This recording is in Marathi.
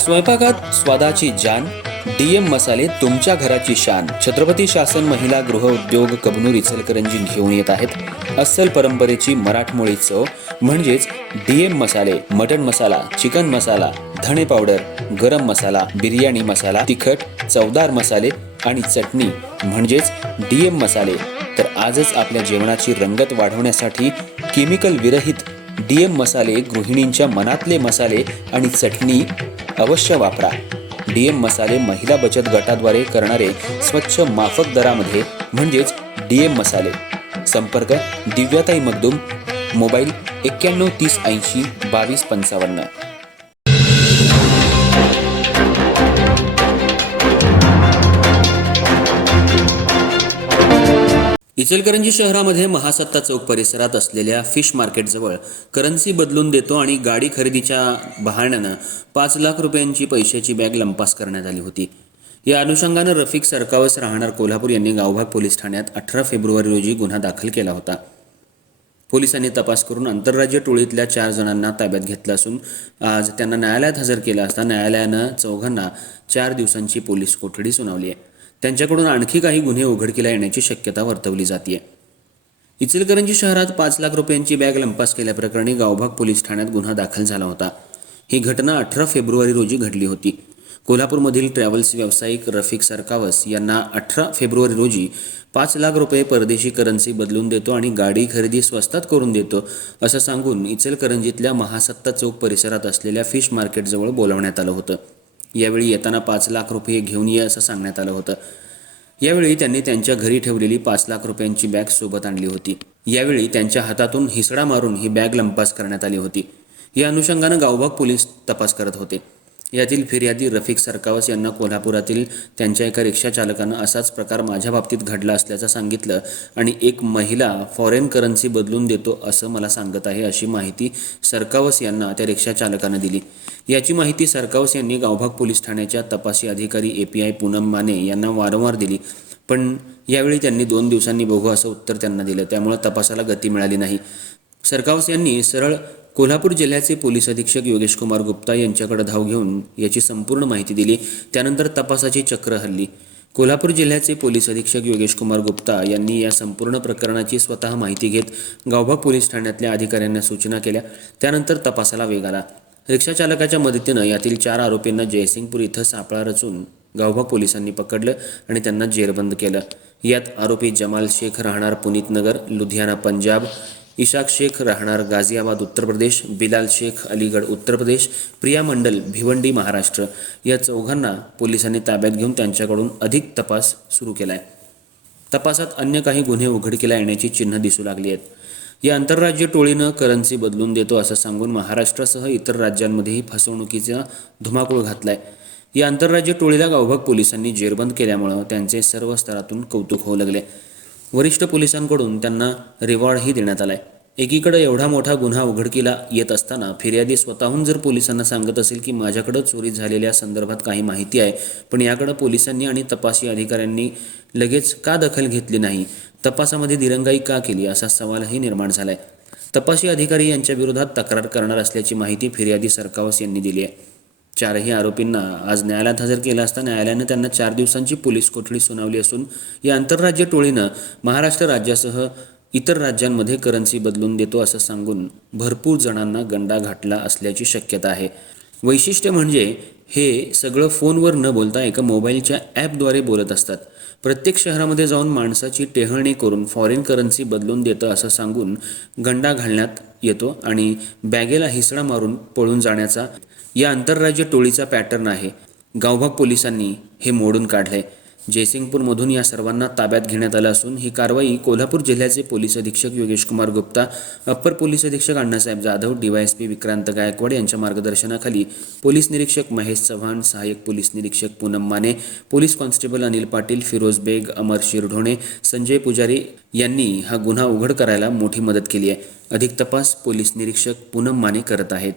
स्वयंपाकात स्वादाची जान, डीएम मसाले तुमच्या घराची शान. छत्रपती शासन महिला गृह उद्योग कबनूर इचलकरंजी घेऊन येत आहेत अस्सल परंपरेची मराठमोळी चव म्हणजेच डीएम मसाले. मटन मसाला, चिकन मसाला, धणे पावडर, गरम मसाला, बिर्याणी मसाला, तिखट चवदार मसाले आणि चटणी म्हणजेच डीएम मसाले. तर आजच आपल्या जेवणाची रंगत वाढवण्यासाठी केमिकल विरहित डीएम मसाले, गृहिणींच्या मनातले मसाले आणि चटणी अवश्य वापरा. डीएम मसाले महिला बचत गटाद्वारे करणारे स्वच्छ माफक दरामध्ये म्हणजेच डीएम मसाले. संपर्क दिव्याताई मगदूम, मोबाईल 9130802255. इचलकरंजी शहरामध्ये महासत्ता चौक परिसरात असलेल्या फिश मार्केटजवळ करन्सी बदलून देतो आणि गाडी खरेदीच्या बहाण्यानं 5 लाख रुपयांची पैशाची बॅग लंपास करण्यात आली होती. या अनुषंगानं रफिक सरकावस राहणार कोल्हापूर यांनी गावभाग पोलीस ठाण्यात 18 फेब्रुवारी रोजी गुन्हा दाखल केला होता. पोलिसांनी तपास करून आंतरराज्य टोळीतल्या 4 जणांना ताब्यात घेतलं असून आज त्यांना न्यायालयात हजर केलं असता न्यायालयानं चौघांना 4 दिवसांची पोलीस कोठडी सुनावली आहे. त्यांच्याकडून आणखी काही गुन्हे उघडकीला येण्याची शक्यता वर्तवली जाते. इचलकरंजी शहरात 5 लाख रुपयांची बॅग लंपास केल्याप्रकरणी गावभाग पोलीस ठाण्यात गुन्हा दाखल झाला होता. ही घटना 18 फेब्रुवारी रोजी घडली होती. कोल्हापूरमधील ट्रॅव्हल्स व्यावसायिक रफिक सरकावस यांना 18 फेब्रुवारी रोजी 5 लाख रुपये परदेशी करन्सी बदलून देतो आणि गाडी खरेदी स्वस्तात करून देतो असं सांगून इचलकरंजीतल्या महासत्ता चौक परिसरात असलेल्या फिश मार्केटजवळ बोलावण्यात आलं होतं. यावेळी येताना 5 लाख रुपये घेऊन ये असं सांगण्यात आलं होतं. यावेळी त्यांनी त्यांच्या घरी ठेवलेली 5 लाख रुपयांची बॅग सोबत आणली होती. यावेळी त्यांच्या हातातून हिसडा मारून ही बॅग लंपास करण्यात आली होती. या अनुषंगानं गावभाग पोलीस तपास करत होते. यातील फिर्यादी रफिक सरकावस यांना कोल्हापुरातील त्यांच्या एका रिक्षा चालकानं असाच प्रकार माझ्या बाबतीत घडला असल्याचं सांगितलं आणि एक महिला फॉरेन करन्सी बदलून देतो असं मला सांगत आहे अशी माहिती सरकावस यांना त्या रिक्षा चालकानं दिली. याची माहिती सरकावस यांनी गावभाग पोलीस ठाण्याच्या तपासी अधिकारी API पूनम माने यांना वारंवार दिली, पण यावेळी त्यांनी 2 दिवसांनी बघू असं उत्तर त्यांना दिलं. त्यामुळे तपासाला गती मिळाली नाही. सरकावस यांनी सरळ कोल्हापूर जिल्ह्याचे पोलीस अधीक्षक योगेश कुमार गुप्ता यांच्याकडे धाव घेऊन याची संपूर्ण माहिती दिली. त्यानंतर तपासाची चक्र हलली. कोल्हापूर जिल्ह्याचे पोलीस अधीक्षक योगेश कुमार गुप्ता यांनी या संपूर्ण प्रकरणाची स्वतः माहिती घेत गावभाग पोलीस ठाण्यातल्या अधिकाऱ्यांना सूचना केल्या. त्यानंतर तपासाला वेग आला. रिक्षा चालकाच्या मदतीनं यातील 4 आरोपींना जयसिंगपूर इथं सापळा रचून गावभाग पोलिसांनी पकडलं आणि त्यांना जेरबंद केलं. यात आरोपी जमाल शेख राहणार पुनीत नगर, लुधियाना पंजाब, इशाक शेख राहणार गाझियाबाद उत्तर प्रदेश, बिलाल शेख अलीगड उत्तर प्रदेश, प्रिया मंडल भिवंडी महाराष्ट्र या चौघांना पोलिसांनी ताब्यात घेऊन त्यांच्याकडून अधिक तपास सुरू केला आहे. तपासात अन्य काही गुन्हे उघडकीला येण्याची चिन्ह दिसू लागली आहेत. या आंतरराज्य टोळीनं करन्सी बदलून देतो असं सांगून महाराष्ट्रासह इतर राज्यांमध्येही फसवणुकीचा धुमाकूळ घातलाय. या आंतरराज्य टोळीला गावभाग पोलिसांनी जेरबंद केल्यामुळं त्यांचे सर्व स्तरातून कौतुक होऊ लागले. वरिष्ठ पोलिसांकडून त्यांना रिवॉर्डही देण्यात आलाय. एकीकडे एवढा मोठा गुन्हा उघडकीला येत असताना फिर्यादी स्वतःहून जर पोलिसांना सांगत असेल की माझ्याकडे चोरी झालेल्या संदर्भात काही माहिती आहे, पण याकडे पोलिसांनी आणि तपासी अधिकाऱ्यांनी लगेच का दखल घेतली नाही, तपासामध्ये दिरंगाई का केली असा सवालही निर्माण झालाय. तपासी अधिकारी यांच्या विरोधात तक्रार करणार असल्याची माहिती फिर्यादी सरकावस यांनी दिली आहे. 4ही आरोपींना आज न्यायालयात हजर केलं असता न्यायालयानं त्यांना 4 दिवसांची पोलीस कोठडी सुनावली असून या आंतरराज्य टोळीनं महाराष्ट्र राज्यासह इतर राज्यांमध्ये करन्सी बदलून देतो असं सांगून भरपूर जणांना गंडा घातला असल्याची शक्यता आहे. वैशिष्ट्य म्हणजे हे सगळं फोनवर न बोलता एका मोबाईलच्या ॲपद्वारे बोलत असतात. प्रत्येक शहरामध्ये जाऊन माणसाची टेहळणी करून फॉरेन करन्सी बदलून देतं असं सांगून गंडा घालण्यात येतो आणि बॅगेला हिसडा मारून पळून जाण्याचा या आंतरराज्य टोळीचा पॅटर्न आहे. गावभाग पोलिसांनी हे मोडून काढले. जयसिंगपूरमधून या सर्वांना ताब्यात घेण्यात आलं असून ही कारवाई कोल्हापूर जिल्ह्याचे पोलीस अधीक्षक योगेश कुमार गुप्ता, अप्पर पोलीस अधीक्षक अण्णासाहेब जाधव, DYSP विक्रांत गायकवाड यांच्या मार्गदर्शनाखाली पोलीस निरीक्षक महेश चव्हाण, सहाय्यक पोलीस निरीक्षक पूनम माने, पोलीस कॉन्स्टेबल अनिल पाटील, फिरोज बेग, अमर शिरढोणे, संजय पुजारी यांनी हा गुन्हा उघड करायला मोठी मदत केली आहे. अधिक तपास पोलीस निरीक्षक पूनम माने करत आहेत.